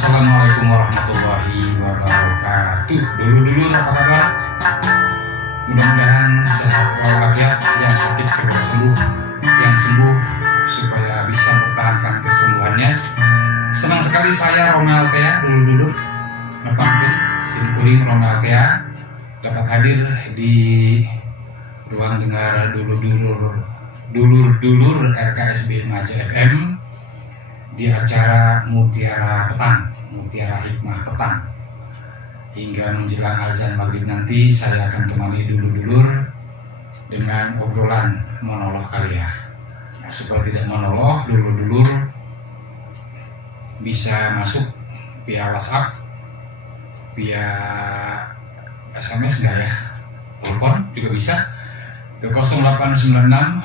Assalamualaikum warahmatullahi wabarakatuh. Dulu apa kabar? Mudah-mudahan sehat walafiat, yang sakit segera sembuh, yang sembuh supaya bisa mempertahankan kesembuhannya. Senang sekali saya Romel Tea dulu Nepangkin Sinikuring Romel Tea dapat hadir di ruang dengar dulur RKSB Maja FM di acara Mutiara Petang, Mutiara Hikmah Petang. Hingga menjelang azan maghrib nanti saya akan temani dulur dengan obrolan monolog kalian. Nah, supaya tidak monolog, dulur bisa masuk via WhatsApp, via SMS enggak ya? Telepon juga bisa ke 0896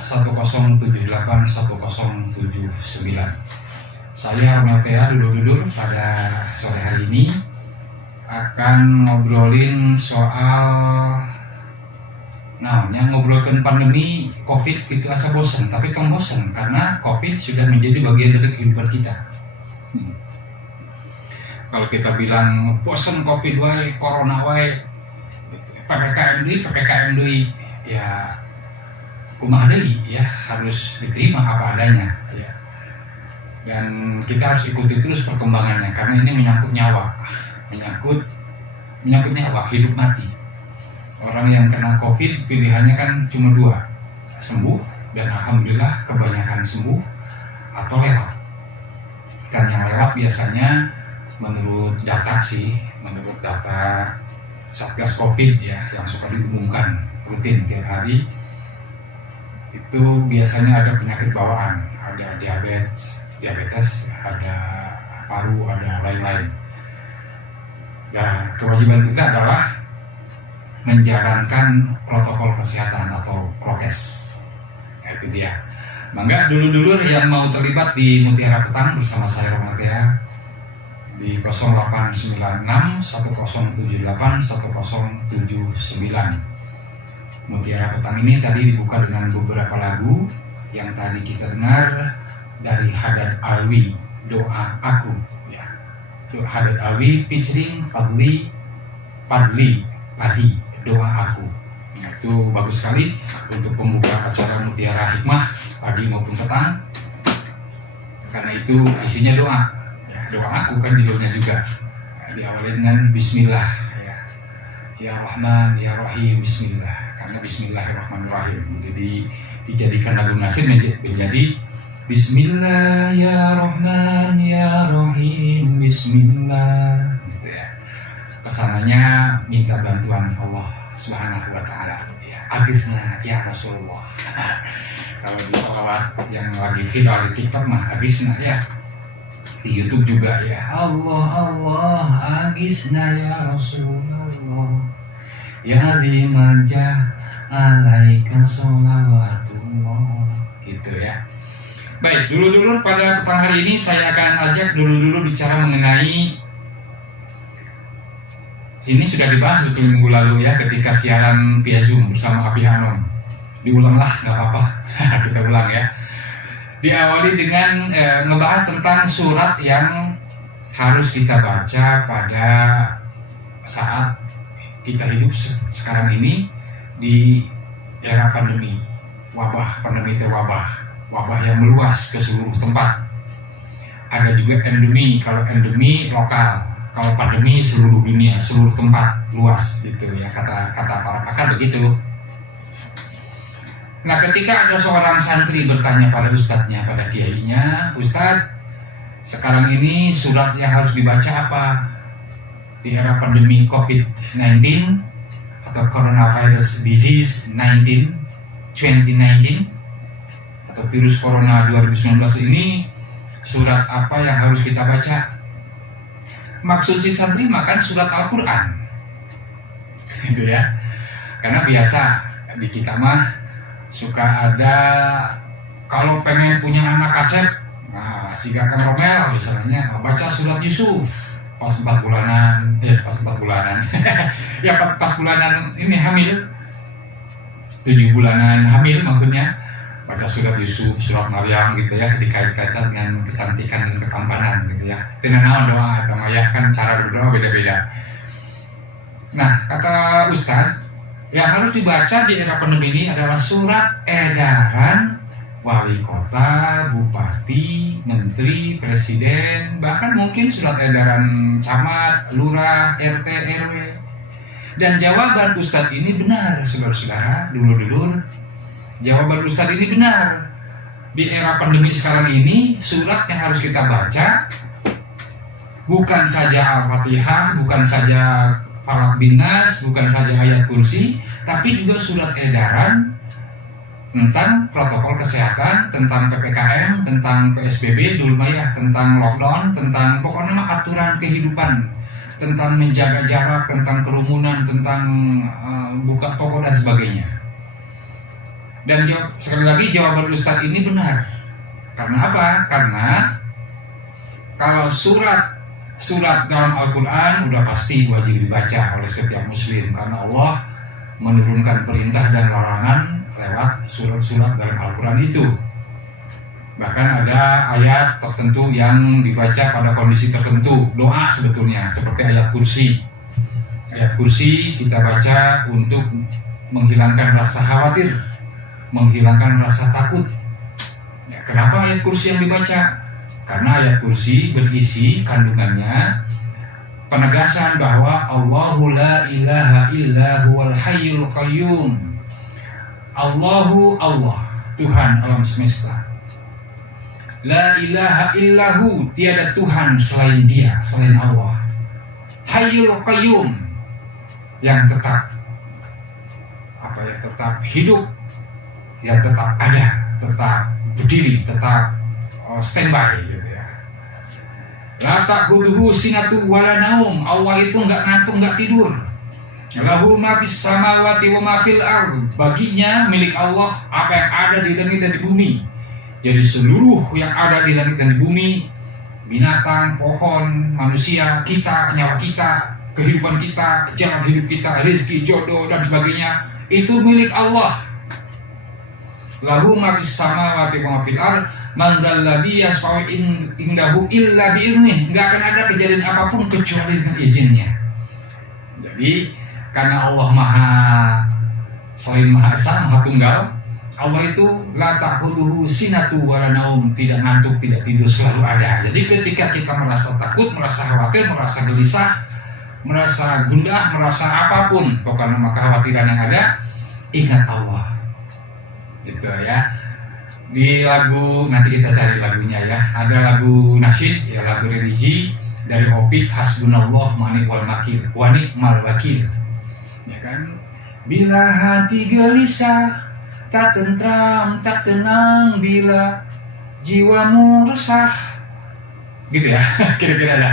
1078 1079. Saya Romel Tea dulur pada sore hari ini akan ngobrolin soal ngobrolkan pandemi COVID itu asa bosan, tapi tong bosan karena COVID sudah menjadi bagian dari kehidupan kita. Kalau kita bilang bosan COVID wae, corona wae, PPKM deui, ya kumaha deui ya, harus diterima apa adanya ya. Dan kita harus ikuti terus perkembangannya karena ini menyangkut nyawa, hidup mati. Orang yang kena COVID pilihannya kan cuma dua, sembuh dan alhamdulillah kebanyakan sembuh, atau lewat. Dan yang lewat biasanya menurut data Satgas COVID ya yang suka diumumkan rutin tiap hari, itu biasanya ada penyakit bawaan, ada diabetes, ada paru, ada lain-lain. Ya, kewajiban kita adalah menjalankan protokol kesehatan atau prokes. Nah, itu dia. Mangga dulur yang mau terlibat di Mutiara Petang bersama saya Romel Tea di 0896 1078 1079. Mutiara Petang ini tadi dibuka dengan beberapa lagu yang tadi kita dengar dari Haddad Alwi, Doa Aku ya. Haddad Alwi featuring Fadli Padi, Doa Aku. Nah, itu bagus sekali untuk pembuka acara Mutiara Hikmah pagi maupun petang, karena itu isinya doa ya, doa aku kan judulnya juga. Nah, diawali dengan Bismillah ya Rahman ya Rahim, Bismillah, karena Bismillahirrahmanirrahim. Jadi dijadikan lagu nasib menjadi Bismillah ya Rahman ya Rahim, Bismillah gitu ya. Kesananya minta bantuan Allah Subhanahu wa ta'ala ya. Agisna ya Rasulullah. Kalau di sholawat yang lagi viral di TikTok mah agisna ya. Di YouTube juga ya, Allah agisna ya Rasulullah ya dimajah alaika sholawatullah gitu ya. Baik, dulur pada petang hari ini saya akan ajak dulur bicara mengenai, ini sudah dibahas betul minggu lalu ya ketika siaran via Zoom bersama Abi Hanom. Diulanglah, nggak apa-apa, kita ulang ya. Diawali dengan ngebahas tentang surat yang harus kita baca pada saat kita hidup sekarang ini di era pandemi, wabah yang meluas ke seluruh tempat. Ada juga endemi, kalau endemi lokal, kalau pandemi seluruh dunia, seluruh tempat, luas gitu ya, kata para pakar begitu. Nah, ketika ada seorang santri bertanya pada ustadznya, pada kiainya, Ustadz, sekarang ini surat yang harus dibaca apa di era pandemi COVID-19 atau coronavirus disease 2019 atau virus corona 2019 ini, surat apa yang harus kita baca? Maksud si santri makan surat Al-Quran gitu ya. Karena biasa di kita mah suka ada, kalau pengen punya anak kasep, nah si Kakang Romel misalnya baca surat Yusuf pas 4 bulanan ya pas bulanan ini hamil, 7 bulanan hamil maksudnya, baca surat Yusuf, surat Maryam gitu ya, dikait-kaitan dengan kecantikan dan ketampanan gitu ya. Tenang doa atau ya kan cara berdoa beda-beda. Nah, kata Ustadz, yang harus dibaca di era pandemi ini adalah surat edaran wali kota, bupati, menteri, presiden, bahkan mungkin surat edaran camat, lurah, RT, RW. Dan jawaban Ustadz ini benar, saudara-saudara, dulur-dulur. Jawaban Ustadz ini benar. Di era pandemi sekarang ini, surat yang harus kita baca bukan saja Al-Fatihah, bukan saja Falaq bin Nas, bukan saja ayat kursi, tapi juga surat edaran tentang protokol kesehatan, tentang PPKM, tentang PSBB dulu ya, tentang lockdown, tentang pokoknya aturan kehidupan, tentang menjaga jarak, tentang kerumunan, tentang buka toko dan sebagainya. Dan sekali lagi jawaban Ustadz ini benar. Karena apa? Karena kalau surat dalam Al-Quran udah pasti wajib dibaca oleh setiap muslim, karena Allah menurunkan perintah dan larangan lewat surat-surat dalam Al-Quran itu. Bahkan ada ayat tertentu yang dibaca pada kondisi tertentu, doa sebetulnya, seperti ayat kursi. Ayat kursi kita baca untuk menghilangkan rasa khawatir, menghilangkan rasa takut. Ya, kenapa ayat kursi yang dibaca? Karena ayat kursi berisi kandungannya penegasan bahwa Allahu la ilaha illa huwal hayyul qayyum. Allahu Allah, Tuhan alam semesta. La ilaha illahu, tiada Tuhan selain Dia, selain Allah. Hayyul qayyum, yang tetap tetap hidup, yang tetap ada, tetap berdiri, tetap standby gitu ya. La ta'khudhuhu sinatu wala naum, Allah itu enggak ngantuk, enggak tidur. Lahu ma fis samawati wa ma fil ardh, baginya milik Allah apa yang ada di langit dan di bumi. Jadi seluruh yang ada di langit dan di bumi, binatang, pohon, manusia, kita, nyawa kita, kehidupan kita, jalan hidup kita, rezeki, jodoh dan sebagainya, itu milik Allah. Lahu ma fis samawati wa ma fil ardh, man dzalladzi yashfa'u indahu illa bi'idnih, enggak akan ada kejadian apapun kecuali dengan izinnya. Jadi karena Allah selain Maha Esa, Maha Tunggal, Allah itu la ta'khudhuhu sinatu wala naum, tidak ngantuk, tidak tidur, selalu ada. Jadi ketika kita merasa takut, merasa khawatir, merasa gelisah, merasa gundah, merasa apapun, pokoknya kekhawatiran yang ada, ingat Allah. Gitu ya. Di lagu, nanti kita cari lagunya ya, ada lagu nasyid, ya lagu religi dari Opik, Hasbunallah wa ni'mal wakil, ya kan? Bila hati gelisah, tak tentram, tak tenang, bila jiwamu resah, gitu ya, kira-kira ada.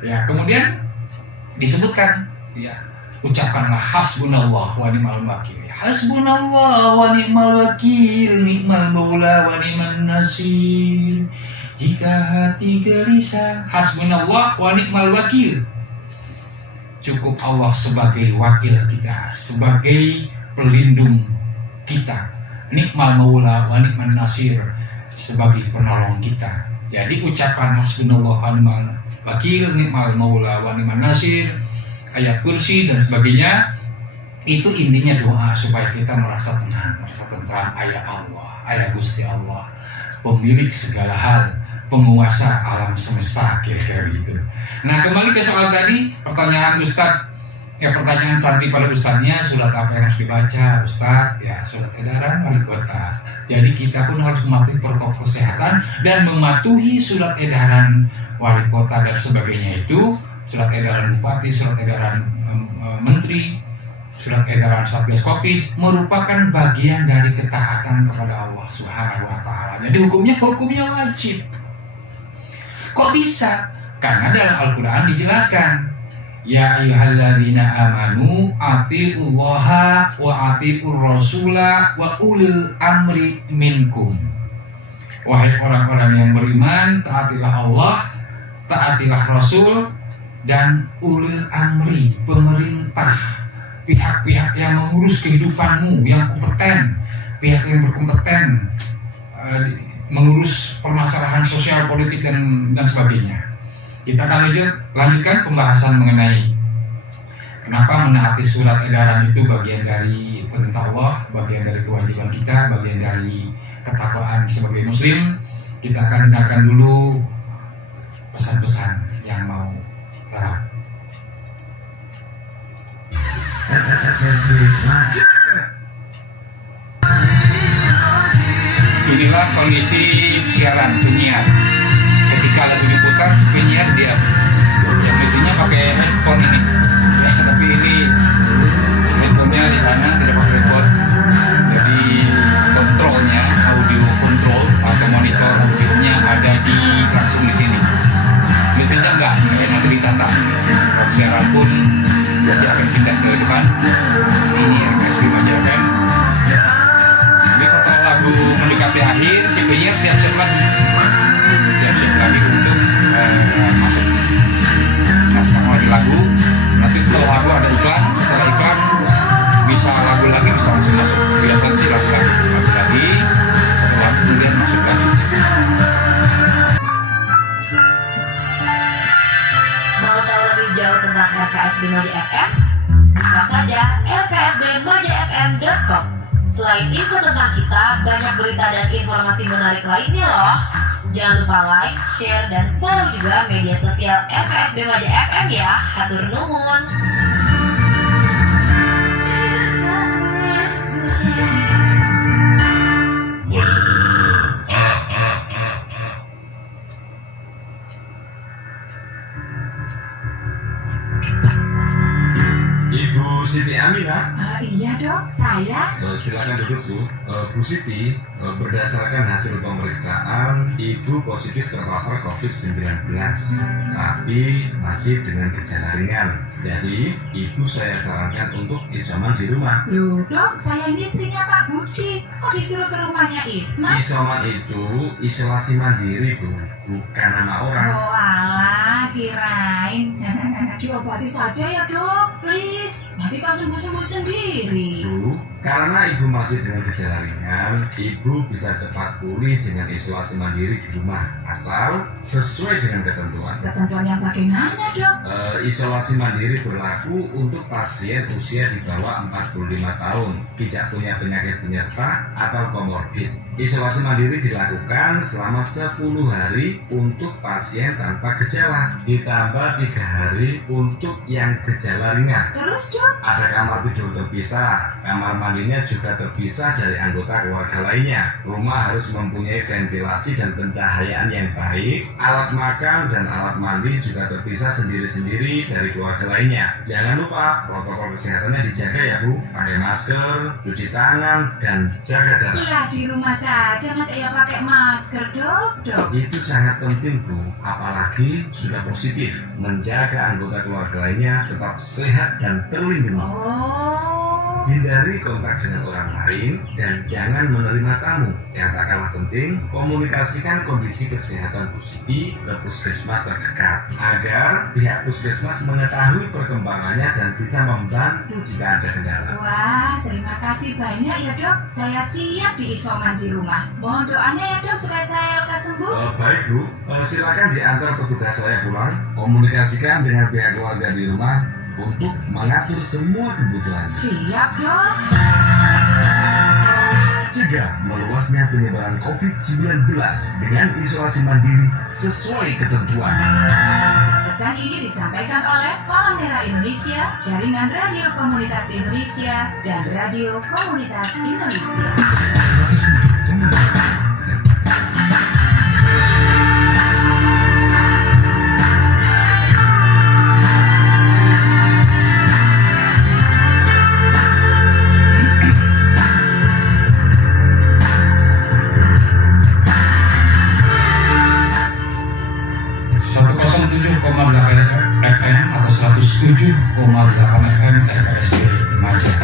Ya, kemudian disebutkan, ya, ucapkanlah hasbunallah wa ni'mal wakil. Hasbunallah wa ni'mal wakil, ni'mal maula wa ni'man nasir. Jika hati gelisah, hasbunallah wa ni'mal wakil. Cukup Allah sebagai wakil kita, sebagai pelindung kita. Ni'mal maula wa ni'man nasir, sebagai penolong kita. Jadi ucapan hasbunallah wa ni'mal wakil, ni'mal maula wa ni'man nasir, ayat kursi dan sebagainya, itu intinya doa supaya kita merasa tenang, merasa tentram. Ayat Allah, ayat Gusti Allah, pemilik segala hal, penguasa alam semesta, kira-kira begitu. Nah, kembali ke soal tadi, pertanyaan Ustadz, pertanyaan santri pada Ustadznya, surat apa yang harus dibaca Ustadz? Ya, surat edaran wali kota. Jadi kita pun harus mematuhi protokol kesehatan dan mematuhi surat edaran wali kota dan sebagainya itu, surat edaran bupati, surat edaran menteri, surat edaran Satgas Covid, merupakan bagian dari ketaatan kepada Allah Subhanahu wa Ta'ala. Jadi hukumnya wajib. Kok bisa? Karena dalam Al-Quran dijelaskan, ya ayyuhalladzina amanu atiullaha wa atiur rasula wa ulil amri minkum. Wahai orang-orang yang beriman, taatilah Allah, taatilah Rasul, dan ulil amri, pemerintah, pihak-pihak yang mengurus kehidupanmu, yang kompeten, pihak yang berkompeten, mengurus permasalahan sosial, politik dan sebagainya. Kita akan lanjutkan pembahasan mengenai kenapa menaati surat edaran itu bagian dari perintah Allah, bagian dari kewajiban kita, bagian dari ketakwaan sebagai muslim. Kita akan dengarkan dulu pesan-pesan yang mau larang. Inilah kondisi siaran penyiar. Ketika lagu diputar, si penyiar dia yang mestinya pakai handphone ini, ya, tapi ini handphonenya di sana tidak pakai handphone. Jadi kontrolnya, audio kontrol atau monitor audionya ada di langsung di sini. Mestinya enggak, nanti ditata. Kalau siaran pun nanti akan pindah ke depan. Ini RKSB Maja FM. Ini setelah lagu mendekati akhir, si penyiar siap-siap lagi untuk masuk. Nah, sekarang lagi lagu. Nanti setelah lagu ada iklan. Setelah iklan bisa lagu lagi, bisa langsung masuk. Biasanya sih lagu lagi. Setelah kemudian masuk lagi. Mau tahu lebih jauh tentang RKSB Maja FM? Buka saja rksbmajafm.com. Selain info tentang kita, banyak berita dan informasi menarik lainnya loh. Jangan lupa like, share, dan follow juga media sosial RKSB Maja FM ya. Hatur nuhun. Ibu Siti Aminah. Iya dok, saya. Silakan duduk Bu. Bu Siti, berdasarkan hasil pemeriksaan, Ibu positif terpapar COVID-19, tapi masih dengan gejala ringan. Jadi, Ibu saya sarankan untuk isoman di rumah. Loh dok, saya ini istrinya Pak Budi. Kok disuruh ke rumahnya Isma? Isoman itu isolasi mandiri Bu, bukan nama orang. Oh alah, kirain. Diobati saja ya dok, please. Nanti kan sembuh-sembuh sendiri. Bu, karena Ibu masih dengan gejala ringan, Ibu bisa cepat pulih dengan isolasi mandiri di rumah, asal sesuai dengan ketentuan. Ketentuan yang bagaimana dok? Isolasi mandiri berlaku untuk pasien usia di bawah 45 tahun, tidak punya penyakit penyerta atau komorbid. Isolasi mandiri dilakukan selama 10 hari untuk pasien tanpa gejala, ditambah 3 hari untuk yang gejala ringan. Terus dok? Ada kamar tidur terpisah, kamar mandinya juga terpisah dari anggota keluarga lainnya. Rumah harus mempunyai ventilasi dan pencahayaan yang baik. Alat makan dan alat mandi juga terpisah sendiri-sendiri dari keluarga lainnya. Jangan lupa protokol kesehatannya dijaga ya Bu. Pakai masker, cuci tangan, dan jaga jarak. Lah di rumah saja mas ya pakai masker dok. Itu sangat penting Bu, apalagi sudah positif. Menjaga anggota keluarga lainnya tetap sehat dan terlindungi. Oh. Hindari kontak dengan orang lain dan jangan menerima tamu. Yang tak kalah penting, komunikasikan kondisi kesehatan Bu Siti ke puskesmas terdekat agar pihak puskesmas mengetahui perkembangannya dan bisa membantu jika ada kendala. Wah, terima kasih banyak ya dok. Saya siap diisoman di rumah. Mohon doanya ya dok supaya saya lekas sembuh. Baik Bu, silakan diantar petugas saya pulang. Komunikasikan dengan pihak keluarga di rumah untuk mengatur semua kebutuhan. Siap dok. Cegah meluasnya penyebaran COVID-19 dengan isolasi mandiri sesuai ketentuan. Pesan ini disampaikan oleh Palang Merah Indonesia, Jaringan Radio Komunitas Indonesia, dan Radio Komunitas Indonesia. FM atau 107,8 FM RKSB Maja.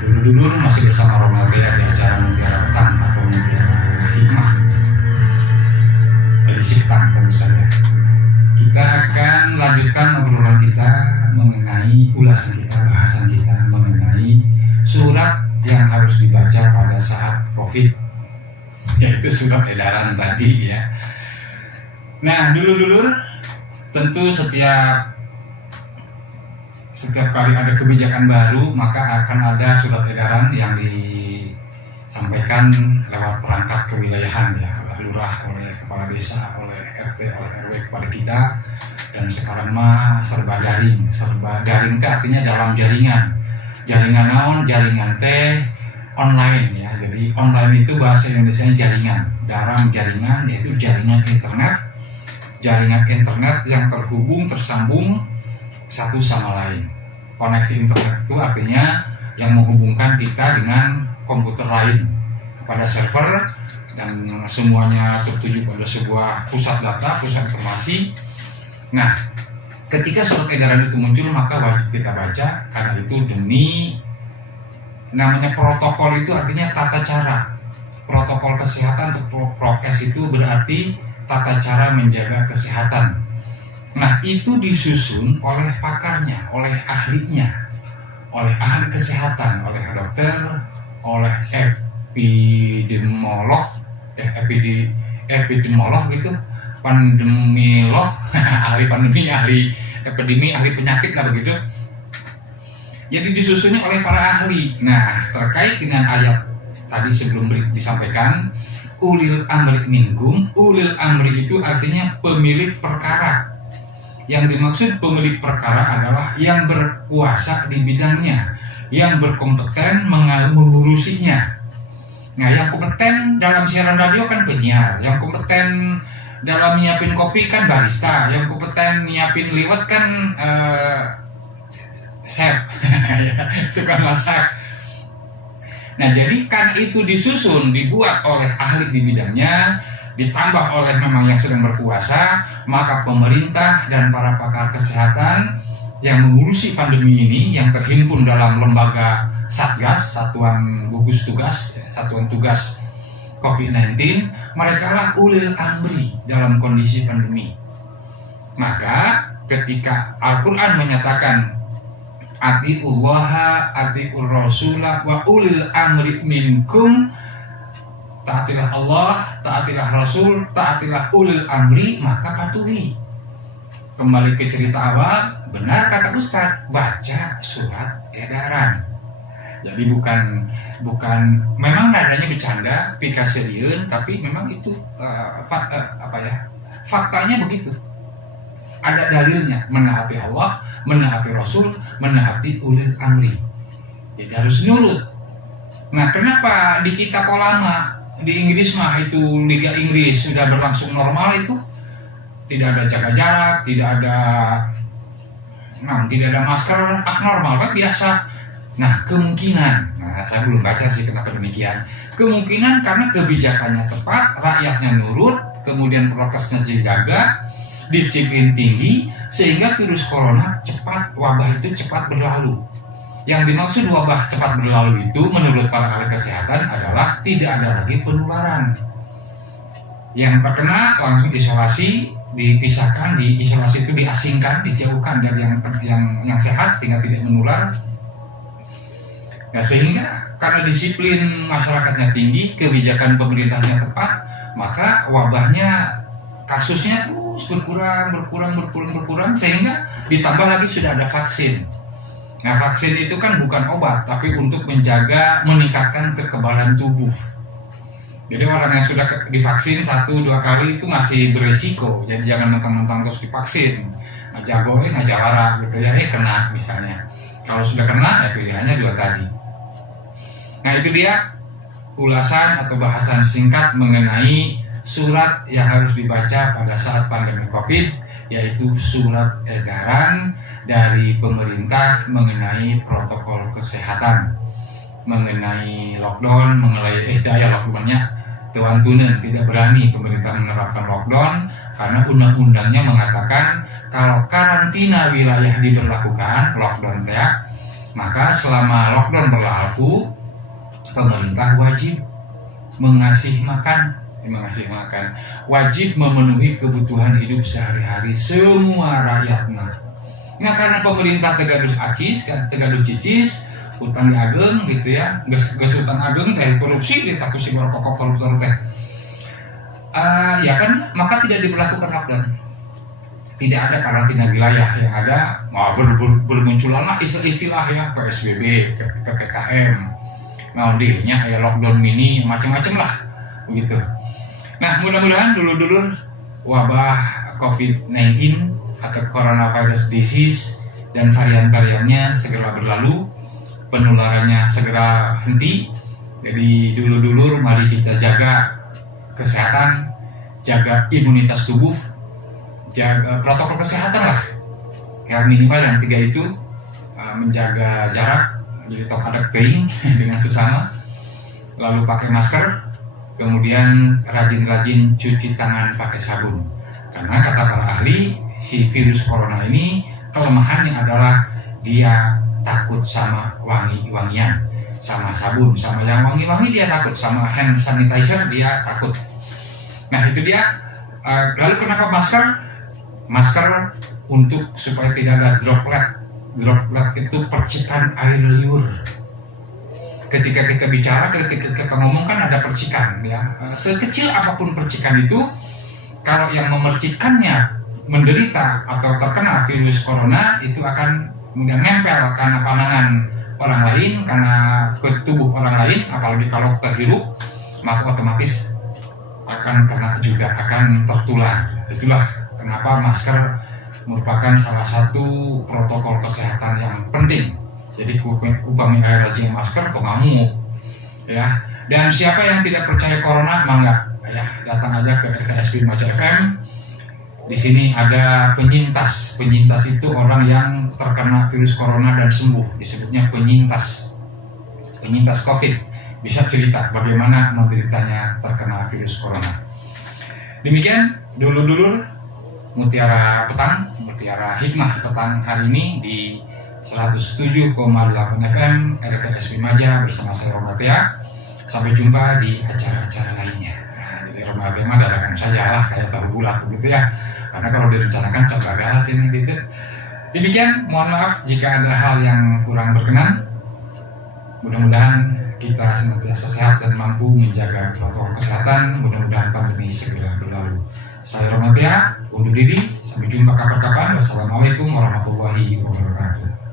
Dulu-dulu masih bersama Ronald di acara Mutiara Petang atau Mutiara Hikmah edisi petang tentu saja. Kita akan lanjutkan obrolan kita mengenai ulasan kita, bahasan kita mengenai surat yang harus dibaca pada saat COVID. yaitu surat edaran tadi ya. Nah, dulur-dulur, tentu setiap kali ada kebijakan baru maka akan ada surat edaran yang disampaikan lewat perangkat kewilayahan ya, oleh lurah, oleh kepala desa, oleh RT, oleh RW kepada kita. Dan sekarang mah serba daring itu artinya dalam jaringan naon, jaringan teh online ya. Jadi online itu bahasa Indonesianya jaringan, dalam jaringan yaitu jaringan internet yang tersambung satu sama lain. Koneksi internet itu artinya yang menghubungkan kita dengan komputer lain kepada server, dan semuanya tertuju pada sebuah pusat data, pusat informasi. Nah, ketika surat edaran itu muncul maka wajib kita baca, karena itu demi namanya protokol, itu artinya tata cara. Protokol kesehatan atau prokes itu berarti tata cara menjaga kesehatan. Nah, itu disusun oleh pakarnya, oleh ahlinya, oleh ahli kesehatan, oleh dokter, oleh epidemiolog gitu, pandemilog, ahli pandemi, ahli epidemi, ahli penyakit lah begitu. Jadi disusunnya oleh para ahli. Nah, terkait dengan ayat tadi sebelum disampaikan, ulil amri minkum, ulil amri itu artinya pemilik perkara. Yang dimaksud pemilik perkara adalah yang berkuasa di bidangnya, yang berkompeten mengurusinya. Nah, yang kompeten dalam siaran radio kan penyiar, yang kompeten dalam nyiapin kopi kan barista, yang kompeten nyiapin liwet kan chef, suka masak. Nah, jadi kan itu disusun, dibuat oleh ahli di bidangnya, ditambah oleh memang yang sedang berkuasa, maka pemerintah dan para pakar kesehatan yang mengurusi pandemi ini, yang terhimpun dalam lembaga Satgas, Satuan Gugus Tugas, Satuan Tugas COVID-19, mereka lah ulil amri dalam kondisi pandemi. Maka ketika Al-Quran menyatakan atiullaha, atiur rasulah, wa ulil amri minkum, taatilah Allah, taatilah Rasul, taatilah ulil amri, maka patuhi. Kembali ke cerita awal, benar kata Ustadz, baca surat edaran. Jadi bukan memang nadanya bercanda, pika serius, tapi memang itu faktanya begitu. Ada dalilnya, menaati Allah, menaati Rasul, menaati ulil amri. Jadi harus nurut. Nah, kenapa di kita kok lama? Di Inggris mah itu Liga Inggris sudah berlangsung normal, itu tidak ada jaga jarak, tidak ada masker, normal kan biasa. Nah, kemungkinan, saya belum baca sih kenapa demikian. Kemungkinan karena kebijakannya tepat, rakyatnya nurut, kemudian prokesnya dijaga, disiplin tinggi, sehingga virus corona wabah itu cepat berlalu. Yang dimaksud wabah cepat berlalu itu menurut para ahli kesehatan adalah tidak ada lagi penularan. Yang terkena langsung isolasi, dipisahkan, di isolasi itu diasingkan, dijauhkan dari yang sehat sehingga tidak menular. Ya, sehingga karena disiplin masyarakatnya tinggi, kebijakan pemerintahnya tepat, maka wabahnya, kasusnya terus berkurang, sehingga ditambah lagi sudah ada vaksin. Nah, vaksin itu kan bukan obat, tapi untuk meningkatkan kekebalan tubuh. Jadi orang yang sudah divaksin 1-2 kali itu masih beresiko, jadi jangan mentang-mentang terus divaksin. Ngajawara gitu ya, kena misalnya. Kalau sudah kena, ya pilihannya 2 tadi. Nah, itu dia ulasan atau bahasan singkat mengenai surat yang harus dibaca pada saat pandemi COVID, yaitu surat edaran dari pemerintah mengenai protokol kesehatan, mengenai lockdown, mengenai lockdownnya tuan-tunan, tidak berani pemerintah menerapkan lockdown karena undang-undangnya mengatakan kalau karantina wilayah diberlakukan, lockdown ya, maka selama lockdown berlaku pemerintah wajib mengasih makan, wajib memenuhi kebutuhan hidup sehari-hari semua rakyatnya. Nah, karena pemerintah tegaduh cicis, utang ageng gitu ya, geus utang ageng teh korupsi ditaku si koruptor teh. Ya kan, maka tidak diberlakukan lockdown. Tidak ada karantina wilayah, yang ada bermunculan lah istilah ya PSBB, PPKM, nya ya lockdown mini, macam-macam lah begitu. Nah, mudah-mudahan dulur-dulur wabah COVID-19 atau coronavirus disease dan varian-variannya segera berlalu, penularannya segera henti. Jadi dulur-dulur mari kita jaga kesehatan, jaga imunitas tubuh, jaga protokol kesehatan lah. Ya minimal yang 3 itu, menjaga jarak, jadi tok ada teuing dengan sesama, lalu pakai masker, kemudian rajin-rajin cuci tangan pakai sabun. Karena kata para ahli, si virus corona ini kelemahannya adalah dia takut sama wangi-wangian, sama sabun, sama yang wangi-wangi dia takut, sama hand sanitizer dia takut. Nah itu dia. Lalu kenapa masker? Masker untuk supaya tidak ada droplet. Droplet itu percikan air liur. Ketika kita bicara, ketika kita ngomong kan ada percikan ya. Sekecil apapun percikan itu, kalau yang memercikannya menderita atau terkena virus corona, itu akan kemudian nempel karena pandangan orang lain, karena ke tubuh orang lain, apalagi kalau terhirup, maka otomatis akan kena juga, akan tertular. Itulah kenapa masker merupakan salah satu protokol kesehatan yang penting. Jadi upami air rajin masker tuh ngamuk ya. Dan siapa yang tidak percaya corona, mangga ya datang aja ke RKSB Remaja FM. Di sini ada penyintas. Penyintas itu orang yang terkena virus corona dan sembuh, disebutnya penyintas. Penyintas COVID bisa cerita bagaimana menderitanya terkena virus corona. Demikian dulur-dulur Mutiara Petang, Mutiara Hikmah Petang hari ini di 107,8 FM RKS Remaja bersama saya Romatea. Sampai jumpa di acara-acara lainnya. Nah, jadi Romatea mah dadakan saja lah kayak tahu bulat begitu ya. Karena kalau direncanakan coba gagal sini gitu. Demikian, mohon maaf jika ada hal yang kurang berkenan. Mudah-mudahan kita senantiasa sehat dan mampu menjaga protokol kesehatan. Mudah-mudahan pandemi segera berlalu. Saya Romatea, undur diri. Sampai jumpa kapan-kapan. Wassalamualaikum warahmatullahi wabarakatuh.